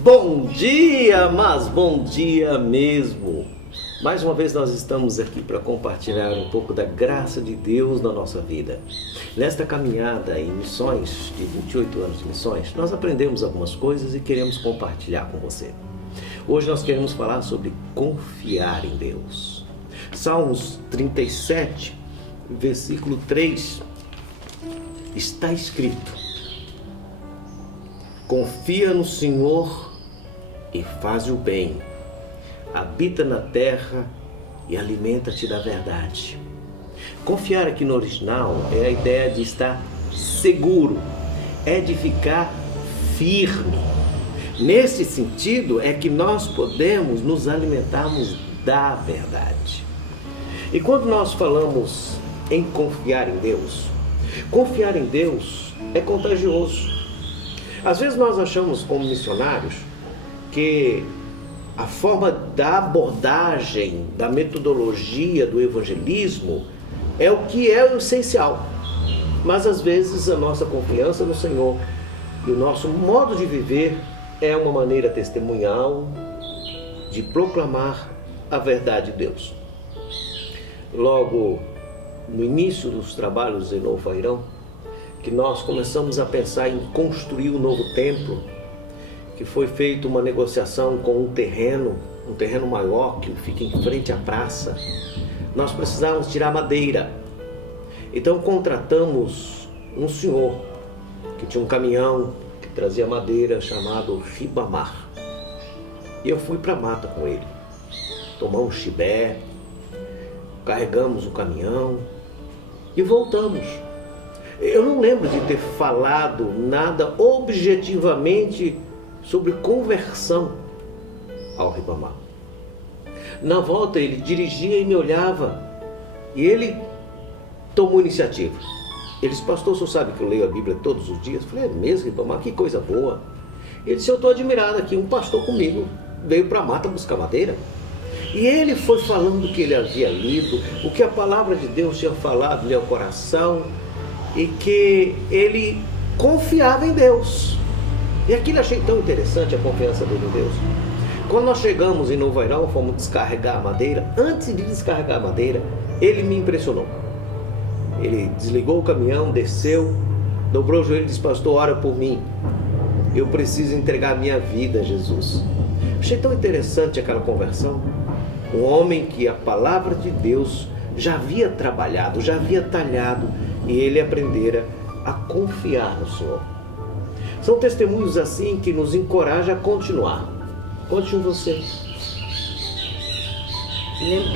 Bom dia, mas bom dia mesmo! Mais uma vez nós estamos aqui para compartilhar um pouco da graça de Deus na nossa vida. Nesta caminhada em missões, de 28 anos de missões, nós aprendemos algumas coisas e queremos compartilhar com você. Hoje nós queremos falar sobre confiar em Deus. Salmos 37, versículo 3, está escrito: confia no Senhor e faz o bem, habita na terra e alimenta-te da verdade. Confiar aqui no original é a ideia de estar seguro, é de ficar firme. Nesse sentido é que nós podemos nos alimentarmos da verdade. E quando nós falamos em confiar em Deus é contagioso. Às vezes nós achamos como missionários que a forma da abordagem, da metodologia do evangelismo é o que é o essencial. Mas às vezes a nossa confiança no Senhor e o nosso modo de viver é uma maneira testemunhal de proclamar a verdade de Deus. Logo no início dos trabalhos em Novo Airão, que nós começamos a pensar em construir um novo templo, que foi feita uma negociação com um terreno maior que fica em frente à praça. Nós precisávamos tirar madeira. Então contratamos um senhor que tinha um caminhão que trazia madeira chamado Ribamar. E eu fui para a mata com ele. Tomamos chibé, carregamos o caminhão e voltamos. Eu não lembro de ter falado nada objetivamente sobre conversão ao Ribamar. Na volta ele dirigia e me olhava e ele tomou iniciativa. Ele disse: pastor, o senhor sabe que eu leio a Bíblia todos os dias? Eu falei: é mesmo, Ribamar? Que coisa boa. Ele disse: eu estou admirado aqui, um pastor comigo veio para a mata buscar madeira. E ele foi falando do que ele havia lido, o que a palavra de Deus tinha falado no meu coração, e que ele confiava em Deus. E aquilo eu achei tão interessante, a confiança dele em Deus. Quando nós chegamos em Novo Airão, fomos descarregar a madeira. Antes de descarregar a madeira, ele me impressionou. Ele desligou o caminhão, desceu, dobrou o joelho e disse: pastor, ora por mim. Eu preciso entregar a minha vida a Jesus. Achei tão interessante aquela conversão. Um homem que a palavra de Deus já havia trabalhado, já havia talhado, e ele aprendera a confiar no Senhor. São testemunhos assim que nos encorajam a continuar. Conte com você. Lembro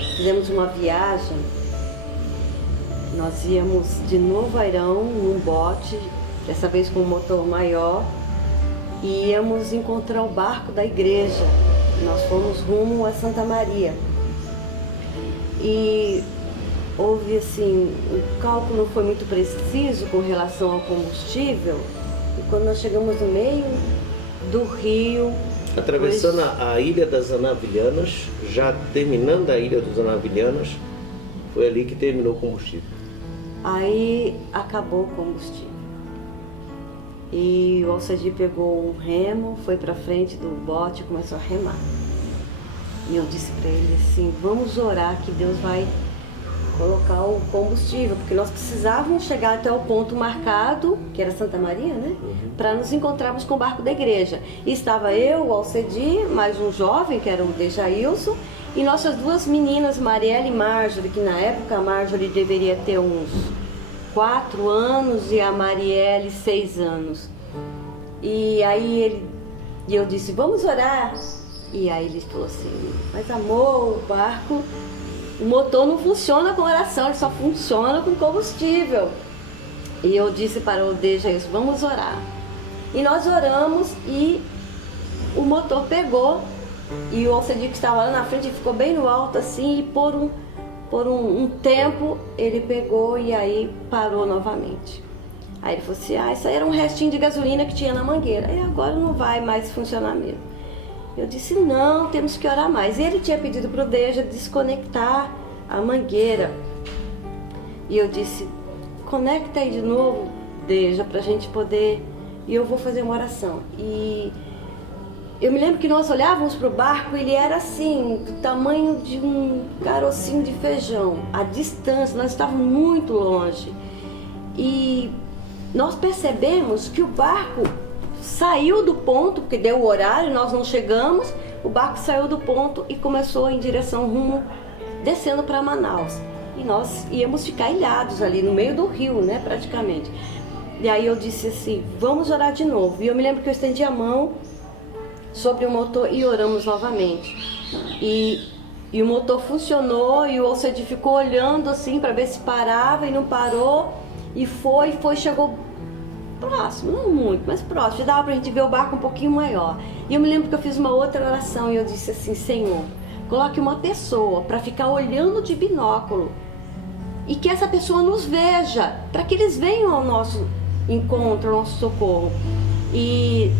que fizemos uma viagem. Nós íamos de Novo Airão num bote, dessa vez com um motor maior, e íamos encontrar o barco da igreja. Nós fomos rumo a Santa Maria. E houve assim, o cálculo não foi muito preciso com relação ao combustível, e quando nós chegamos no meio do rio, atravessando a ilha das Anavilhanas, já terminando a ilha das Anavilhanas, foi ali que terminou o combustível. Aí acabou o combustível. E o Alcedi pegou um remo, foi para frente do bote e começou a remar. E eu disse para ele assim: vamos orar que Deus vai colocar o combustível, porque nós precisávamos chegar até o ponto marcado, que era Santa Maria, né? Para nos encontrarmos com o barco da igreja. E estava eu, o Alcedi, mais um jovem, que era o Dejailson, e nossas duas meninas, Mariela e Marjorie, que na época a Marjorie deveria ter uns 4 anos e a Marielle 6 anos. E aí eu disse: vamos orar. E aí ele falou assim: mas amor, o barco, o motor não funciona com oração, ele só funciona com combustível. E eu disse para o Dejailson: vamos orar. E nós oramos e o motor pegou. E o Alcedi, que estava lá na frente, ficou bem no alto assim, e por um tempo ele pegou e aí parou novamente. Aí ele falou assim, isso aí era um restinho de gasolina que tinha na mangueira. Aí agora não vai mais funcionar mesmo. Eu disse, não, temos que orar mais. Ele tinha pedido para o Deja desconectar a mangueira. E eu disse, conecta aí de novo, Deja, para a gente poder... E eu vou fazer uma oração. E eu me lembro que nós olhávamos para o barco, ele era assim, do tamanho de um carocinho de feijão. A distância, nós estávamos muito longe. E nós percebemos que o barco saiu do ponto, porque deu o horário, nós não chegamos. O barco saiu do ponto e começou em direção rumo, descendo para Manaus. E nós íamos ficar ilhados ali no meio do rio, né, praticamente. E aí eu disse assim, vamos orar de novo. E eu me lembro que eu estendi a mão sobre o motor e oramos novamente. E o motor funcionou e o Alcide ficou olhando assim para ver se parava e não parou. E chegou próximo, não muito, mas próximo. Já dava pra gente ver o barco um pouquinho maior. E eu me lembro que eu fiz uma outra oração e eu disse assim, Senhor, coloque uma pessoa para ficar olhando de binóculo e que essa pessoa nos veja, para que eles venham ao nosso encontro, ao nosso socorro. E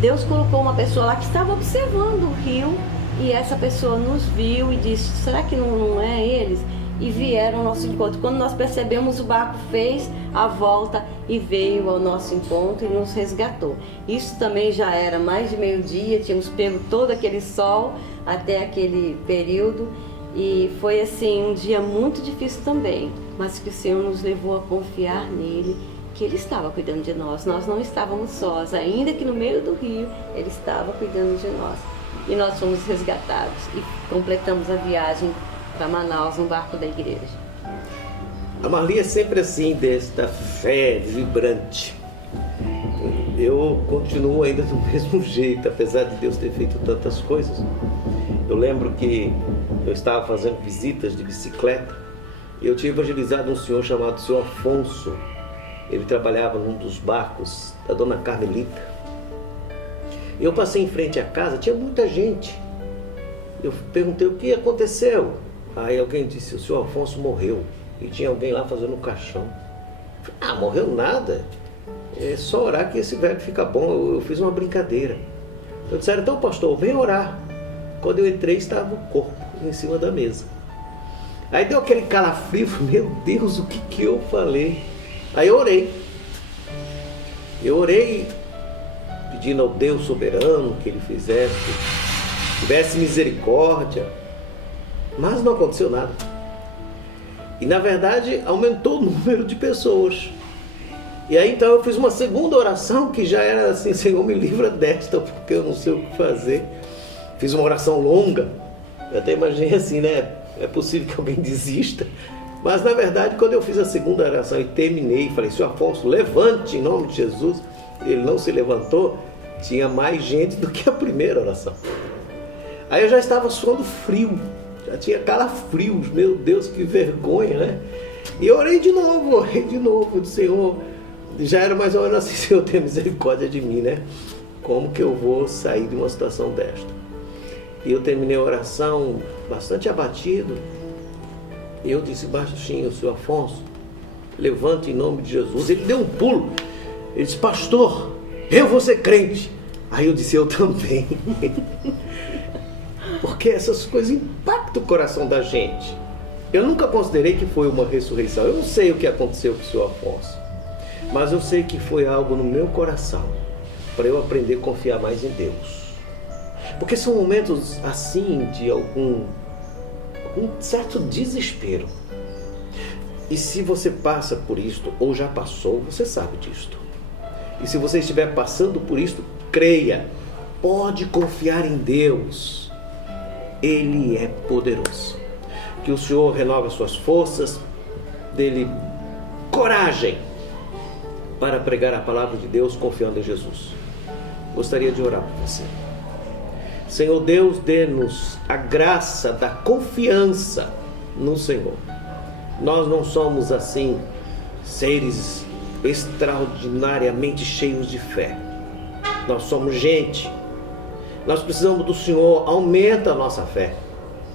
Deus colocou uma pessoa lá que estava observando o rio e essa pessoa nos viu e disse, será que não é eles? E vieram ao nosso encontro. Quando nós percebemos, o barco fez a volta e veio ao nosso encontro e nos resgatou. Isso também já era mais de meio-dia, tínhamos pego todo aquele sol até aquele período e foi assim um dia muito difícil também, mas que o Senhor nos levou a confiar nele, que Ele estava cuidando de nós. Nós não estávamos sós, ainda que no meio do rio Ele estava cuidando de nós. E nós fomos resgatados e completamos a viagem para Manaus no barco da igreja. A Marli é sempre assim, desta fé vibrante. Eu continuo ainda do mesmo jeito, apesar de Deus ter feito tantas coisas. Eu lembro que eu estava fazendo visitas de bicicleta e eu tinha evangelizado um senhor chamado Senhor Afonso. Ele trabalhava num dos barcos da dona Carmelita. Eu passei em frente à casa, tinha muita gente. Eu perguntei o que aconteceu. Aí alguém disse, o senhor Afonso morreu. E tinha alguém lá fazendo um caixão. Morreu nada. É só orar que esse velho fica bom. Eu fiz uma brincadeira. Eu disse, então pastor, vem orar. Quando eu entrei, estava o corpo em cima da mesa. Aí deu aquele calafrio, meu Deus, o que eu falei? Aí eu orei. Eu orei pedindo ao Deus soberano que Ele tivesse misericórdia. Mas não aconteceu nada. E na verdade aumentou o número de pessoas. E aí então eu fiz uma segunda oração que já era assim, Senhor, me livra desta, porque eu não sei o que fazer. Fiz uma oração longa. Eu até imaginei assim, né? É possível que alguém desista. Mas na verdade, quando eu fiz a segunda oração e terminei, falei, Senhor Afonso, levante em nome de Jesus. Ele não se levantou, tinha mais gente do que a primeira oração. Aí eu já estava suando frio. Já tinha calafrios, meu Deus, que vergonha, né? E eu orei de novo, Senhor, já era mais ou menos assim, Senhor, tenha misericórdia de mim, né? Como que eu vou sair de uma situação desta? E eu terminei a oração bastante abatido. E eu disse baixinho, Senhor Afonso, levante em nome de Jesus. Ele deu um pulo, ele disse, pastor, eu vou ser crente. Aí eu disse, eu também. Porque essas coisas impactam o coração da gente. Eu nunca considerei que foi uma ressurreição. Eu não sei o que aconteceu com o Senhor Afonso. Mas eu sei que foi algo no meu coração para eu aprender a confiar mais em Deus. Porque são momentos assim de algum certo desespero. E se você passa por isto ou já passou, você sabe disto. E se você estiver passando por isto, creia. Pode confiar em Deus. Ele é poderoso. Que o Senhor renove suas forças, dê-lhe coragem para pregar a palavra de Deus confiando em Jesus. Gostaria de orar por você. Senhor Deus, dê-nos a graça da confiança no Senhor. Nós não somos assim seres extraordinariamente cheios de fé. Nós somos gente. Nós precisamos do Senhor, aumenta a nossa fé.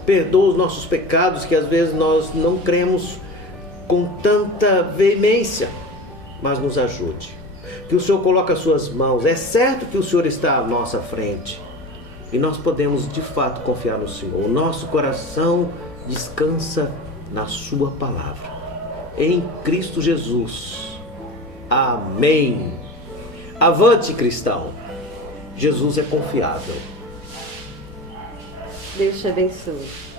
Perdoa os nossos pecados que às vezes nós não cremos com tanta veemência. mas nos ajude. Que o Senhor coloque as suas mãos. É certo que o Senhor está à nossa frente e nós podemos de fato confiar no Senhor. O nosso coração descansa na sua palavra. Em Cristo Jesus. Amém. Avante, cristão. Jesus é confiável. Deus te abençoe.